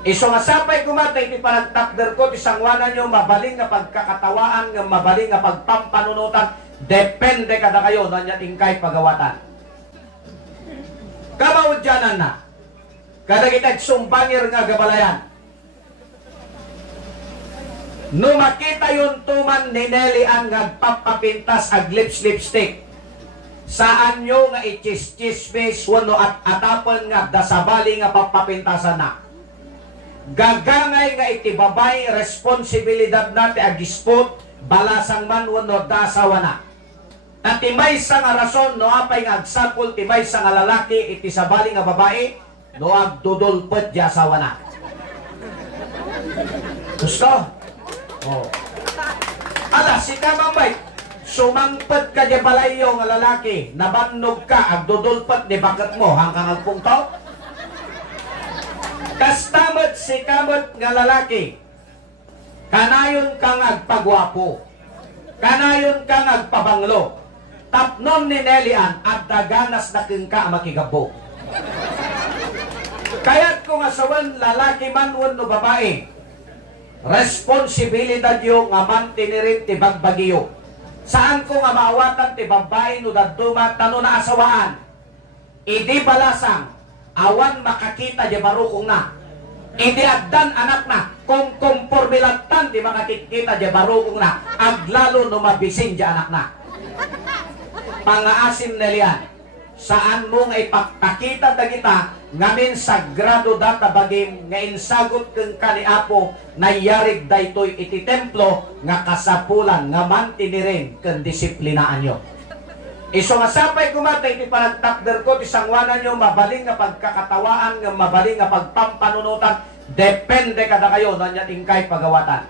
Iso nga sapay kumatay ti panagtakder ko ti sangwanan nyo mabaling nga pagkakatawaan nga mabaling nga pagpampanunutan depende kada kayo na niya tingkay pagawatan. Kamaudyanan na kada kita'y sumbangir nga gabalayan. No makita yung tuman ni Nelly ang nagpapapintas ag lipstick. Saan nyo nga ichis-chismis wano at atapon nga dasabali nga papapintasan na. Gagangay nga itibabay responsibilidad natin agispot balasang man wano dasawa na. At timay sa nga rason no apay nga agsapol timay sa nga lalaki iti sabali nga babae no agdudulpot di asawa na. Gusto? Oh. Ala, si kamambay, sumangpet ka di balayo nga lalaki, nabannog ka, agdudulpat ni bakat mo, hanggang agpungtaw. Kastamot si kamot nga lalaki, kanayon kang agpagwapo, kanayon kang agpabanglo, tapnon ni Nelian, at daganas na keng ka makigabo. Kaya't kung asawan lalaki man no babae, responsibilidad yung nga mantinirin ti bagbagiyo. Saan ko nga maawatan ti babae no daduma tano na asawaan. Idi balasang awan makakita di barukong na. Idi agdan anak na kung kompormilatan di makakita di barukong na. Aglalo no mabising di anak na. Pangaasim nelian. Saan mo nga ipakita da kita ngamin sagrado data bagim nga insagot keng kaniapo na yarig daytoy iti templo nga kasapulan nga mantinirin ken disiplinaan nyo. Iso nga sapay kumatay iti panagtakder ko ti sangwanan nyo mabaling nga pagkakatawaan nga mabaling nga pagpampanunutan depende kada kayo na niya tingkay pagawatan.